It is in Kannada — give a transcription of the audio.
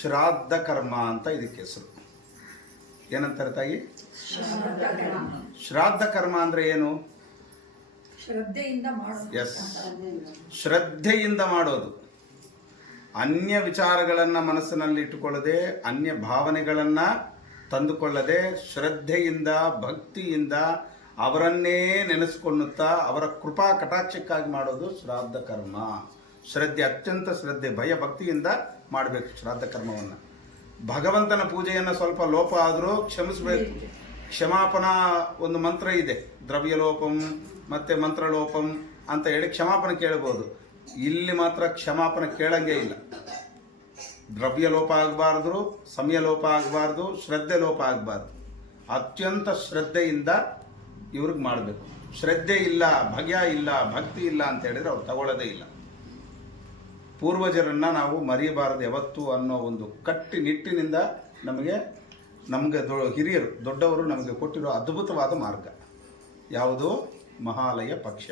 ಶ್ರಾದ್ದ ಕರ್ಮ ಅಂತ ಇದಕ್ಕೆ ಹೆಸರು. ಏನಂತಾರೆ ತಾಯಿ ಶ್ರಾದ್ದ ಕರ್ಮ ಅಂದ್ರೆ ಏನು? ಶ್ರದ್ಧೆಯಿಂದ ಮಾಡೋದು. ಎಸ್ ಶ್ರದ್ಧೆಯಿಂದ ಮಾಡೋದು. ಅನ್ಯ ವಿಚಾರಗಳನ್ನು ಮನಸ್ಸಿನಲ್ಲಿ ಇಟ್ಟುಕೊಳ್ಳದೆ ಅನ್ಯ ಭಾವನೆಗಳನ್ನು ತಂದುಕೊಳ್ಳದೆ ಶ್ರದ್ಧೆಯಿಂದ ಭಕ್ತಿಯಿಂದ ಅವರನ್ನೇ ನೆನೆಸ್ಕೊಳ್ಳುತ್ತಾ ಅವರ ಕೃಪಾ ಕಟಾಕ್ಷಕ್ಕಾಗಿ ಮಾಡೋದು ಶ್ರಾದ್ದ ಕರ್ಮ ಶ್ರದ್ಧೆ ಅತ್ಯಂತ ಶ್ರದ್ಧೆ ಭಯ ಭಕ್ತಿಯಿಂದ ಮಾಡಬೇಕು ಶ್ರಾದ್ದ ಕರ್ಮವನ್ನು. ಭಗವಂತನ ಪೂಜೆಯನ್ನು ಸ್ವಲ್ಪ ಲೋಪ ಆದರೂ ಕ್ಷಮಿಸಬೇಕು. ಕ್ಷಮಾಪನಾ ಒಂದು ಮಂತ್ರ ಇದೆ. ದ್ರವ್ಯ ಲೋಪಂ ಮತ್ತೆ ಮಂತ್ರಲೋಪಂ ಅಂತ ಹೇಳಿ ಕ್ಷಮಾಪಣೆ ಕೇಳಬಹುದು ಇಲ್ಲಿ ಮಾತ್ರ ಕ್ಷಮಾಪಣೆ ಕೇಳಂಗೇ ಇಲ್ಲ. ದ್ರವ್ಯ ಲೋಪ ಆಗಬಾರ್ದು ಸಮಯ ಲೋಪ ಆಗಬಾರ್ದು ಶ್ರದ್ಧೆ ಲೋಪ ಆಗಬಾರ್ದು. ಅತ್ಯಂತ ಶ್ರದ್ಧೆಯಿಂದ ಇವ್ರಿಗೆ ಮಾಡಬೇಕು. ಶ್ರದ್ಧೆ ಇಲ್ಲ ಭಯ ಇಲ್ಲ ಭಕ್ತಿ ಇಲ್ಲ ಅಂತ ಹೇಳಿದ್ರೆ ಅವ್ರು ತಗೊಳ್ಳೋದೇ ಇಲ್ಲ. ಪೂರ್ವಜರನ್ನ ನಾವು ಮರೆಯಬಾರದು ಯಾವತ್ತು ಅನ್ನೋ ಒಂದು ಕಟ್ಟಿ ನಿಟ್ಟಿನಿಂದ ನಮಗೆ ನಮಗೆ ದೊ, ಹಿರಿಯರು, ದೊಡ್ಡವರು ನಮಗೆ ಕೊಟ್ಟಿರೋ ಅದ್ಭುತವಾದ ಮಾರ್ಗ. ಯಾವುದು? ಮಹಾಲಯ ಪಕ್ಷ.